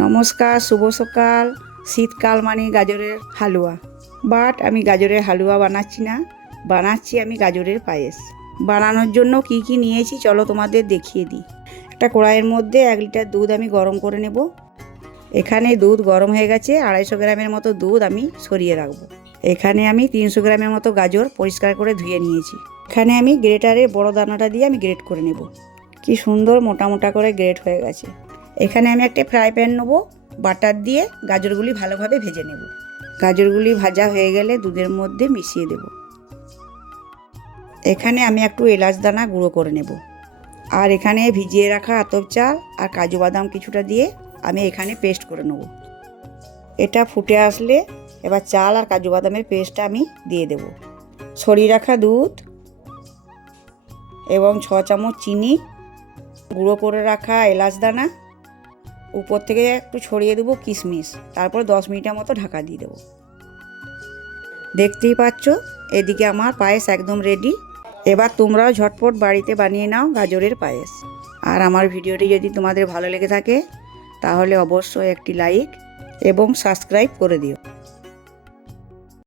নমস্কার, শুভ সকাল। শীতকাল মানে গাজরের হালুয়া, বাট আমি গাজরের হালুয়া বানাচ্ছি না, বানাচ্ছি আমি গাজরের পায়েস। বানানোর জন্য কি কি নিয়েছি চলো তোমাদের দেখিয়ে দিই। একটা কড়াইয়ের মধ্যে 1 লিটার দুধ আমি গরম করে নেব। এখানে দুধ গরম হয়ে গেছে, 250 গ্রামের মতো দুধ আমি সরিয়ে রাখবো। এখানে আমি 300 গ্রামের মতো গাজর পরিষ্কার করে ধুয়ে নিয়েছি। এখানে আমি গ্রেটারে বড় দানাটা দিয়ে আমি গ্রেট করে নেব। কি সুন্দর মোটা মোটা করে গ্রেট হয়ে গেছে। এখানে আমি একটা ফ্রাই প্যান নেবো, বাটার দিয়ে গাজরগুলি ভালোভাবে ভেজে নেব। গাজরগুলি ভাজা হয়ে গেলে দুধের মধ্যে মিশিয়ে দেব। এখানে আমি একটু এলাচ দানা গুঁড়ো করে নেব। আর এখানে ভিজিয়ে রাখা আতপ চাল আর কাজু বাদাম কিছুটা দিয়ে আমি এখানে পেস্ট করে নেব। এটা ফুটে আসলে এবার চাল আর কাজু বাদামের পেস্টটা আমি দিয়ে দেব। সরিয়ে রাখা দুধ এবং 6 চামচ চিনি, গুঁড়ো করে রাখা এলাচ দানা, উপর থেকে একটু ছড়িয়ে দেবো কিশমিশ, তারপর 10 মিনিটের মতো ঢাকা দিয়ে দেবো। দেখতেই পাচ্ছ এদিকে আমার পায়েস একদম রেডি। এবার তোমরাও ঝটপট বাড়িতে বানিয়ে নাও গাজরের পায়েস। আর আমার ভিডিওটি যদি তোমাদের ভালো লেগে থাকে তাহলে অবশ্যই একটি লাইক এবং সাবস্ক্রাইব করে দিও।